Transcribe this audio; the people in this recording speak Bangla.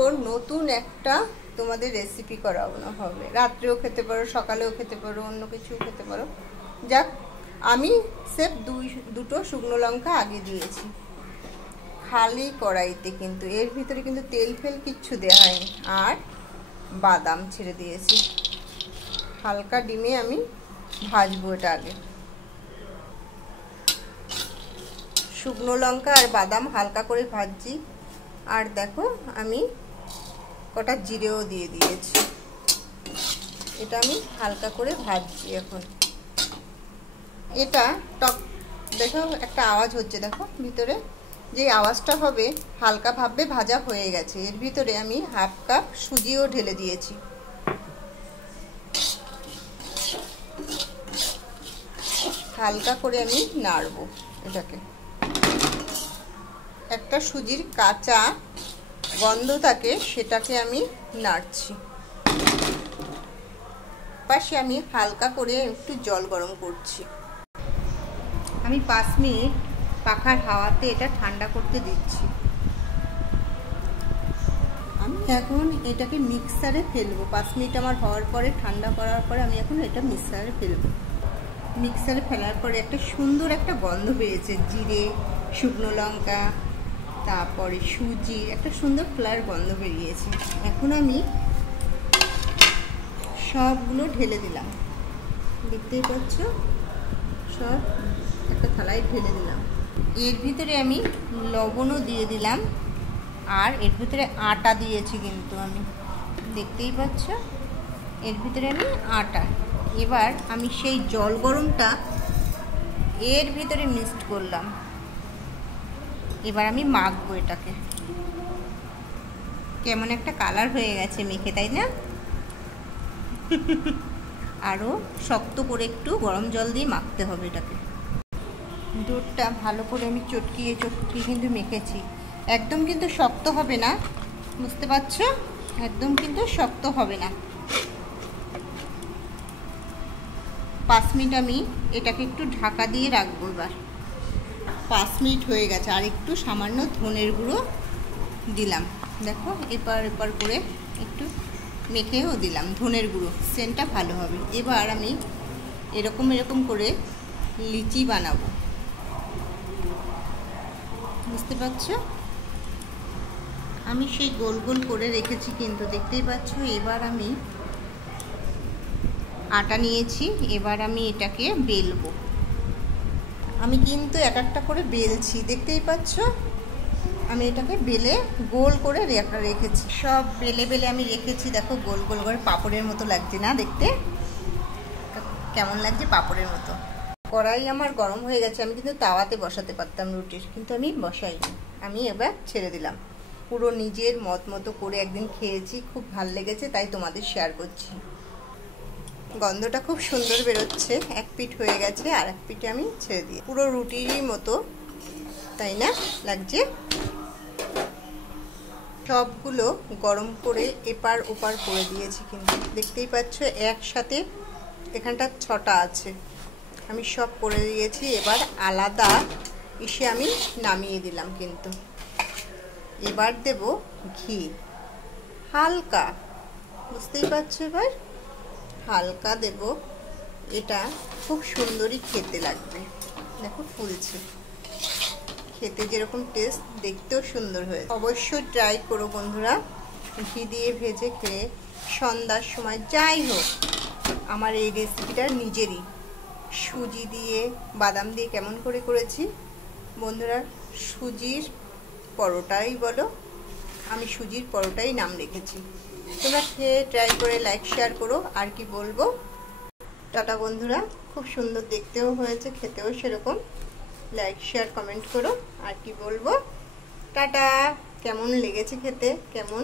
তো নতুন একটা তোমাদের রেসিপি করানো হবে, রাত্রেও খেতে পারো, সকালেও খেতে পারো, অন্য কিছুও খেতে পারো। যাক, আমি সেফ দুটো শুকনো লঙ্কা আগে দিয়েছি খালি কড়াইতে, কিন্তু এর ভিতরে কিন্তু তেল ফেল কিচ্ছু দেওয়া হয়নি, আর বাদাম ছেড়ে দিয়েছি। হালকা ডিমে আমি ভাজবো এটা আগে। শুকনো লঙ্কা আর বাদাম হালকা করে ভাজছি। আর দেখো আমি কটা জিরেও দিয়ে দিয়েছি, এটা আমি হালকা করে ভাজছি এখন। এটা টক, দেখো একটা আওয়াজ হচ্ছে, দেখো ভিতরে যে আওয়াজটা হবে হালকা ভাবে ভাজা হয়ে গেছে। এর ভিতরে আমি হাফ কাপ সুজিও ঢেলে দিয়েছি। হালকা করে আমি নাড়বো এটাকে। একটা সুজির কাঁচা গন্ধ থাকে, সেটাকে আমি নাড়ছি। পাশে আমি হালকা করে একটু জল গরম করছি। আমি 5 মিনিট পাখার হাওয়াতে এটা ঠান্ডা করতে দিচ্ছি। আমি এখন এটাকে মিক্সারে ফেলবো। 5 মিনিট আমার হওয়ার পরে, ঠান্ডা করার পরে আমি এখন এটা মিক্সারে ফেলবো। মিক্সারে ফেলার পরে একটা সুন্দর একটা গন্ধ বেরিয়েছে, জিরে, শুকনো লঙ্কা, তারপরে সুজি, একটা সুন্দর ফ্লেভার গন্ধ বেরিয়েছে। এখন আমি সবগুলো ঢেলে দিলাম, দেখতেই পাচ্ছ, সব একটা থালায় ঢেলে দিলাম। এর ভিতরে আমি লবণও দিয়ে দিলাম, আর এর ভিতরে আটা দিয়েছি কিন্তু আমি, দেখতেই পাচ্ছ, এর ভিতরে আমি আটা। এবার আমি সেই জল গরমটা এর ভিতরে মিক্সড করলাম। এবার আমি মাখবো এটাকে। কেমন একটা কালার হয়ে গেছে মেখে, তাই না? আরও শক্ত করে একটু গরম জল দিয়ে মাখতে হবে এটাকে। দুধটা ভালো করে আমি চটকিয়ে কিন্তু মেখেছি। একদম কিন্তু শক্ত হবে না, বুঝতে পারছো? একদম কিন্তু শক্ত হবে না। 5 মিনিট আমি এটাকে একটু ঢাকা দিয়ে রাখবো। এবার 5 মিনিট হয়ে গেছে, আর একটু সামান্য ধনের গুঁড়ো দিলাম। দেখো, এপার এপার করে একটু মেখেও দিলাম ধনের গুঁড়ো, সেন্টটা ভালো হবে। এবার আমি এরকম করে লিচি বানাবো, বুঝতে পারছো? আমি সেই গোল গোল করে রেখেছি কিন্তু, দেখতেই পাচ্ছ। এবার আমি আটা নিয়েছি, এবার আমি এটাকে বেলবো। আমি কিন্তু এক একটা করে বেলছি, দেখতেই পাচ্ছ। আমি এটাকে বেলে গোল করে রেখেছি, সব বেলে আমি রেখেছি। দেখো, গোল গোল করে পাপড়ের মতো লাগছে না দেখতে? কেমন লাগছে? পাপড়ের মতো। কড়াই আমার গরম হয়ে গেছে। আমি কিন্তু তাওয়াতে বসাতে পারতাম রুটির, কিন্তু আমি বসাইনি। আমি এবার ছেড়ে দিলাম। পুরো নিজের মতো করে একদিন খেয়েছি, খুব ভাল লেগেছে, তাই তোমাদের শেয়ার করছি। গন্ধটা খুব সুন্দর বেরোচ্ছে। এক পিঠ হয়ে গেছে, আর এক পিঠে আমি ছেড়ে দিই। পুরো রুটিরই মতো, তাই না লাগছে? সবগুলো গরম করে এপার ওপার করে দিয়েছি কিন্তু, দেখতেই পাচ্ছ। একসাথে এখানটা 6টা আছে, আমি সব করে দিয়েছি। এবার আলাদা এসে আমি নামিয়ে দিলাম কিন্তু। এবার দেব ঘি হালকা, বুঝতেই পারছো? এবার হালকা দেব। এটা খুব সুন্দরই খেতে লাগবে। দেখো, ফুলছে, খেতে যেরকম টেস্ট, দেখতেও সুন্দর হয়েছে। অবশ্যই ট্রাই করো বন্ধুরা, ঘি দিয়ে ভেজে খেয়ে সন্ধ্যার সময়। যাই হোক, আমার এই রেসিপিটা নিজেরই, সুজি দিয়ে বাদাম দিয়ে কেমন করে করেছি বন্ধুরা। সুজির পরোটাই বলো, আমি সুজির পরোটাই নাম রেখেছি। তোমরা খেয়ে ট্রাই করে লাইক শেয়ার করো। আর কি বলবো, টাটা বন্ধুরা। খুব সুন্দর দেখতেও হয়েছে, খেতেও সেরকম। লাইক শেয়ার কমেন্ট করো। আর কি বলবো, টাটা। কেমন লেগেছে খেতে, কেমন